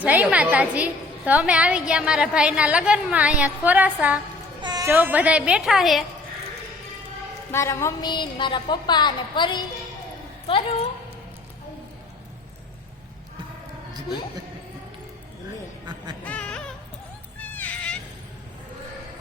જય માતાજી. તો અમે આવી ગયા મારા ભાઈના લગ્નમાં અહીંયા ખોરાસા. જો બધાય બેઠા છે મારા મમ્મી ને મારા પપ્પા અને પરી. પરુ.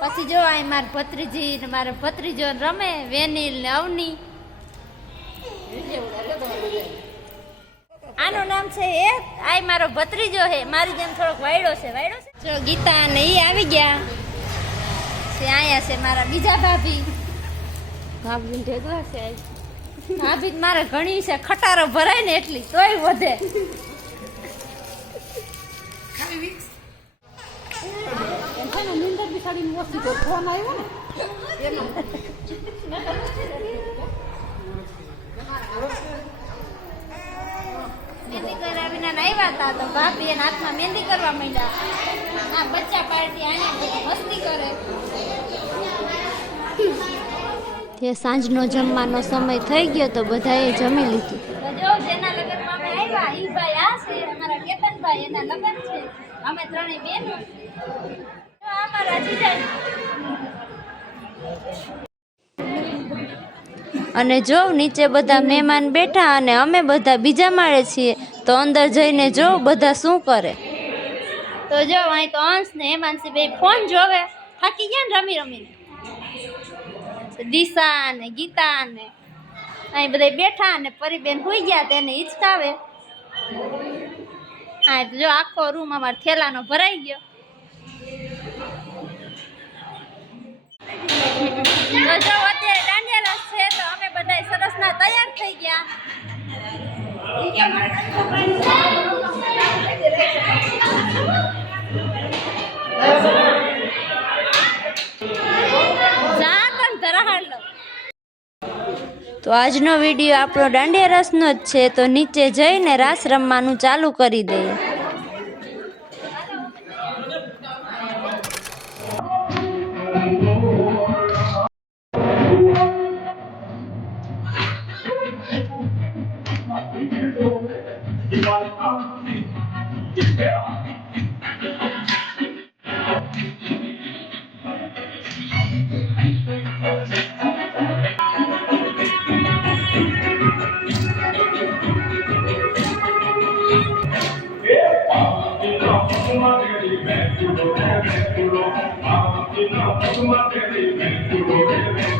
પછી જો અહીં મારા ભત્રીજી ને મારા ભત્રીજો રમે વેનીલ ને અવની. આનું નામ છે એ? આય મારો ભત્રીજો છે. મારી જેમ થોડોક વાયડો છે. વાયડો છે? જો ગીતા ને એ આવી ગયા. છે આયા છે મારા બીજા ભાભી. ભાભી ભેગા છે? ભાભી મારે ઘણી છે. ખટારો ભરાય ને એટલી તોય વધે. મહેંદી કરાવીને આવ્યા હતા તો ભાભી એના હાથમાં મહેંદી કરવા માંડ્યા. આ બચ્ચા પાર્ટી આને મસ્તી કરે. તે સાંજનો જમવાનો સમય થઈ ગયો તો બધાએ જમી લીધું. જો જેના લગ્નમાં અમે આવ્યા ઈ ભાઈ આ છે અમારા કેતનભાઈ એના લગ્ન છે. અમે ત્રણેય બહેનો અમારા જીજાજી. અને જોઉં નીચે બધા મહેમાન બેઠા અને અમે બધા બીજા માળે છીએ, તો અંદર જઈને જોઉં બધા શું કરે? તો જો, અહીં તો અંશ ને હેમાંશી ભાઈ ફોન જોવે. થાકી ગયા ને રમી રમીને? દિશા ને ગીતા ને અહીં બધા બેઠા ને પરીબેન હોઈ ગયા તેને હિચકાવે હા જો આખો રૂમ અમાર થેલાનો ભરાઈ ગયો. તો અત્યારે દાંડિયા છે તો અમે બધા સરસના તૈયાર થઈ ગયા. તો આજનો વીડિયો આપણો દાંડિયા રસનો જ છે, તો નીચે જઈને રાસ રમવાનું ચાલુ કરી દઈએ Thank you.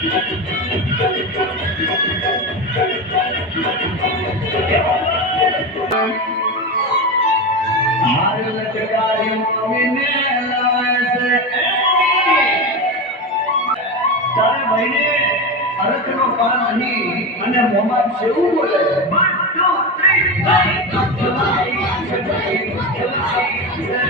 તારે ભાઈને અરખનો પાન નહીં અને મોમાં સેવું બોલે One, two, three.